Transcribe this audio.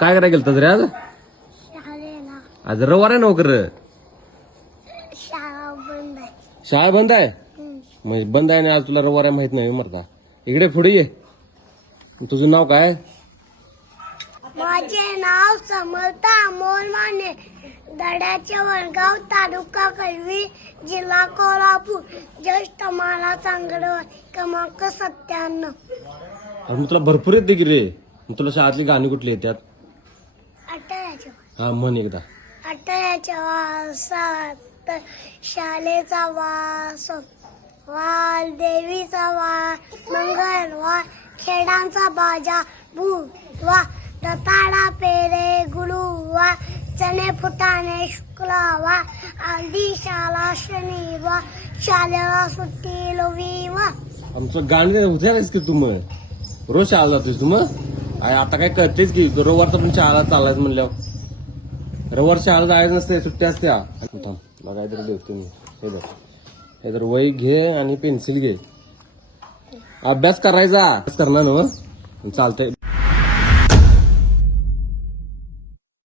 काय करायला गेलता रे आज? शाळेला आज रविवार आहे नोकर. शाळा बंद आहे. शाळा बंद आहे म्हणजे बंद आहे आणि आज तुला रविवार आहे माहित नाही मरता. इकडे पुढे ये. तुझं नाव काय? माझे नाव समर्था अमोल माने, दड्याचे वडगाव, तालुका कळवी, जिल्हा कोल्हापूर. ज्येष्ठ मला चांगलं क्रमांक 97. मग तुला भरपूर येते की रे. मग तुला शाळेतली गाणी कुठली येतात? अठराच्या हा म्हण एकदा. अठराच्या वासात शालेचा वास, वाल देवीचा वार, मंगळवार खेडांचा बाजा, बुधवार रताळा पेरे, गुरुवार चणे फुटाणे, शुक्रवार आधी शाळा, शनिवार शाळेला सुट्टी रविवार. आमचं गाणी हुशारच की तू मग. रोज शाळा जातोस तू मग. आता काय करतेस की रविवारचा पण शाळा चालायचं म्हणल्यावर. रविवार शाळा जायचं नसते, सुट्ट्या असत्या. थांब तुला काहीतरी देतो मी. हे बघ, हे तर वही घे आणि पेन्सिल घे. अभ्यास करायचा. करणार ना चालतंय.